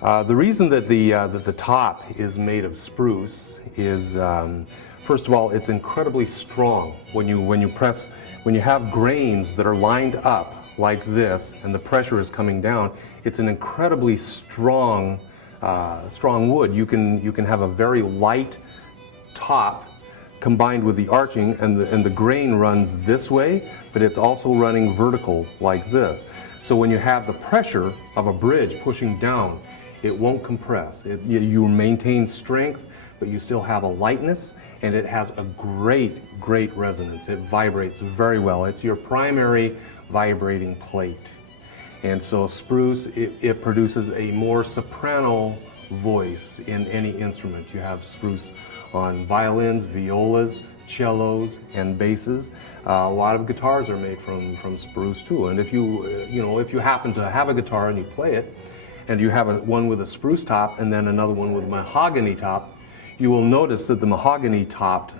The reason that the top is made of spruce is, first of all, it's incredibly strong. When you have grains that are lined up like this, and the pressure is coming down, it's an incredibly strong, strong wood. You can have a very light top combined with the arching, and the grain runs this way, but it's also running vertical like this. So when you have the pressure of a bridge pushing down, it won't compress. You maintain strength, but you still have a lightness, and it has a great resonance. It vibrates very well. It's your primary vibrating plate. And so spruce, it produces a more soprano voice in any instrument. You have spruce on violins, violas, cellos, and basses. A lot of guitars are made from spruce too. And if you happen to have a guitar and you play it, and you have one with a spruce top and then another one with a mahogany top, you will notice that the mahogany topped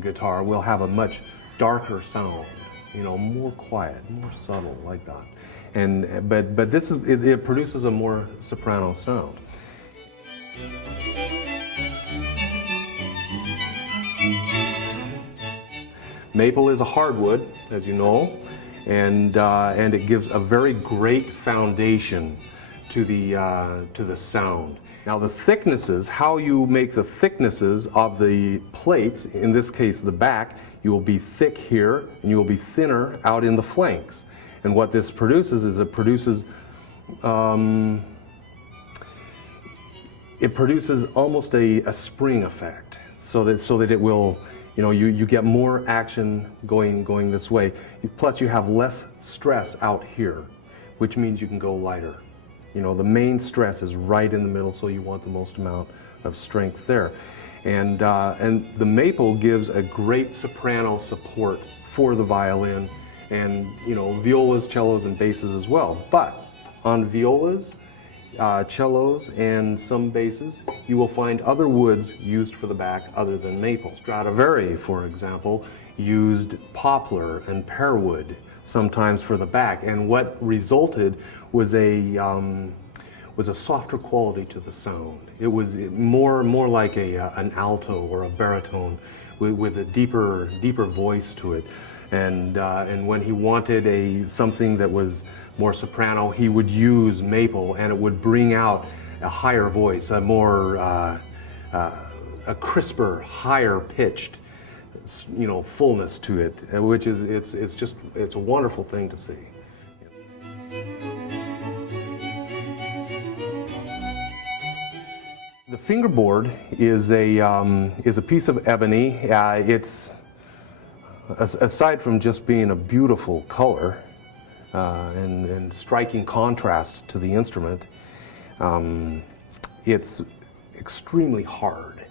guitar will have a much darker sound, more quiet, more subtle like that. But it produces a more soprano sound. Maple is a hardwood, as you know, and it gives a very great foundation to the sound. Now the thicknesses, how you make the thicknesses of the plates, in this case the back, you will be thick here and you will be thinner out in the flanks. And what this produces is it produces almost a spring effect, so that it will, you get more action going this way. Plus you have less stress out here, which means you can go lighter. The main stress is right in the middle, so you want the most amount of strength there. And the maple gives a great soprano support for the violin, and violas, cellos, and basses as well. But on violas, cellos, and some basses, you will find other woods used for the back other than maple. Stradivari, for example, used poplar and pearwood sometimes for the back, and what resulted was a softer quality to the sound. It was more like an alto or a baritone with a deeper voice to it. And when he wanted something that was more soprano, he would use maple, and it would bring out a higher voice, a more a crisper, higher pitched, fullness to it, which is it's a wonderful thing to see. The fingerboard is a piece of ebony. It's aside from just being a beautiful color and striking contrast to the instrument, it's extremely hard.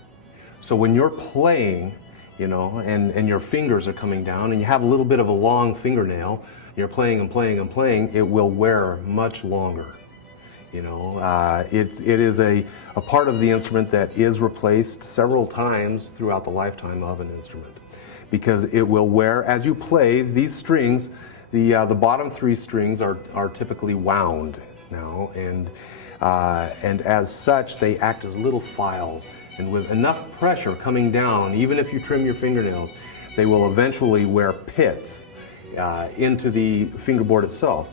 So when you're playing, and your fingers are coming down, and you have a little bit of a long fingernail, you're playing and playing and playing, it will wear much longer. It is a part of the instrument that is replaced several times throughout the lifetime of an instrument, because it will wear as you play. These strings, the bottom three strings are typically wound now, and as such they act as little files. And with enough pressure coming down, even if you trim your fingernails, they will eventually wear pits into the fingerboard itself.